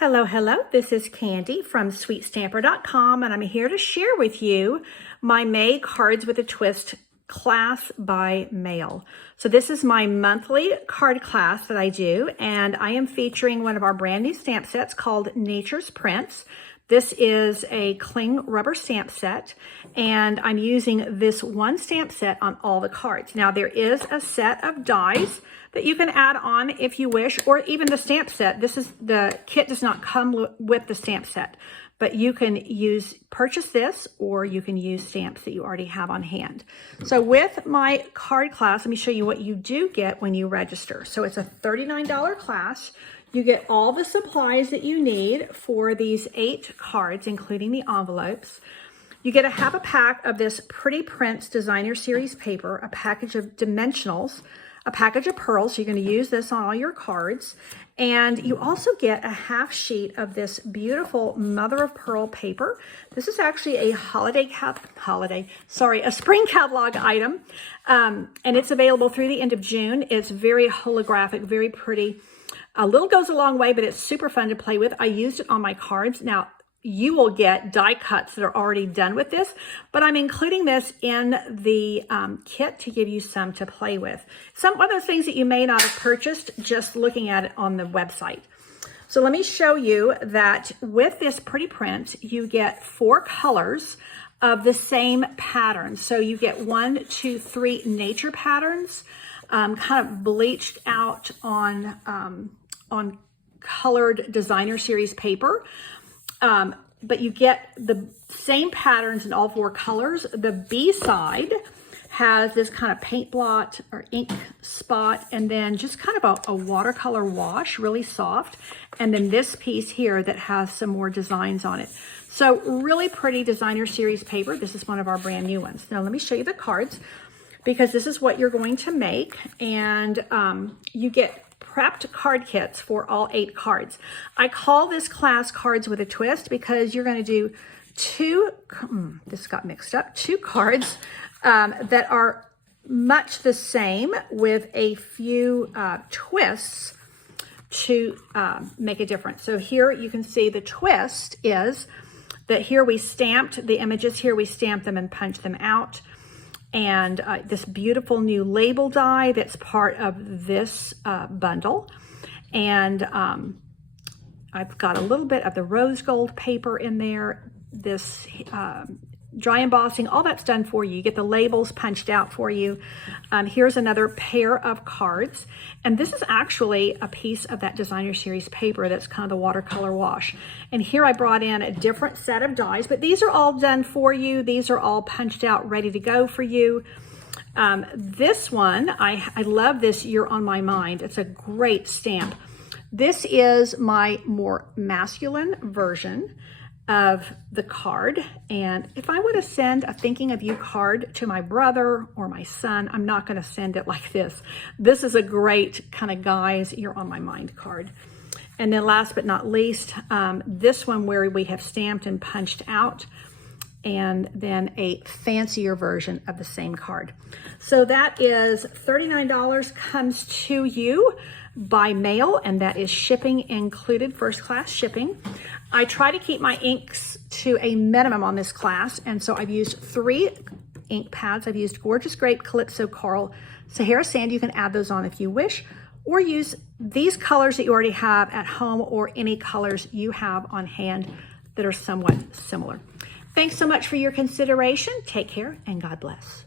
Hello, hello. This is Candy from SweetStamper.com, and I'm here to share with you my May Cards with a Twist class by mail. So this is my monthly card class that I do, and I am featuring one of our brand new stamp sets called Nature's Prints. This is a cling rubber stamp set, and I'm using this one stamp set on all the cards. Now, there is a set of dies that you can add on if you wish, or even the stamp set. The kit does not come with the stamp set, but you can purchase this, or you can use stamps that you already have on hand. So with my card class, let me show you what you do get when you register. So it's a $39 class. You get all the supplies that you need for these 8 cards, including the envelopes. You get half a pack of this Pretty Prints Designer Series paper, a package of dimensionals, a package of pearls. So you're going to use this on all your cards. And you also get a half sheet of this beautiful mother of pearl paper. This is actually a a spring catalog item. And it's available through the end of June. It's very holographic, very pretty. A little goes a long way, but it's super fun to play with. I used it on my cards. Now, you will get die cuts that are already done with this, but I'm including this in the kit to give you some to play with. Some other things that you may not have purchased just looking at it on the website. So let me show you that with this Pretty Print, you get 4 colors of the same pattern. So you get 1, 2, 3 nature patterns, kind of bleached out on colored Designer Series paper. But you get the same patterns in all 4 colors. The B side has this kind of paint blot or ink spot, and then just kind of a watercolor wash, really soft. And then this piece here that has some more designs on it. So really pretty Designer Series paper. This is one of our brand new ones. Now let me show you the cards, because this is what you're going to make. And you get prepped card kits for all 8 cards. I call this class Cards with a Twist because you're going to do 2 cards that are much the same with a few twists to make a difference. So here you can see the twist is that here we stamped the images, here we stamped them and punched them out. And this beautiful new label die that's part of this bundle. And I've got a little bit of the rose gold paper in there. This dry embossing, all that's done for you. You get the labels punched out for you. Here's another pair of cards. And this is actually a piece of that Designer Series paper that's kind of the watercolor wash. And here I brought in a different set of dies, but these are all done for you. These are all punched out, ready to go for you. This one, I love this You're on My Mind. It's a great stamp. This is my more masculine version of the card. And if I were to send a thinking of you card to my brother or my son, I'm not going to send it like this. This is a great kind of guys, You're on My Mind card. And then last but not least, this one where we have stamped and punched out, and then a fancier version of the same card. So that is $39, comes to you by mail, and that is shipping included, first class shipping. I try to keep my inks to a minimum on this class, and so I've used 3 ink pads. I've used Gorgeous Grape, Calypso, Coral, Sahara Sand. You can add those on if you wish, or use these colors that you already have at home, or any colors you have on hand that are somewhat similar. Thanks so much for your consideration. Take care, and God bless.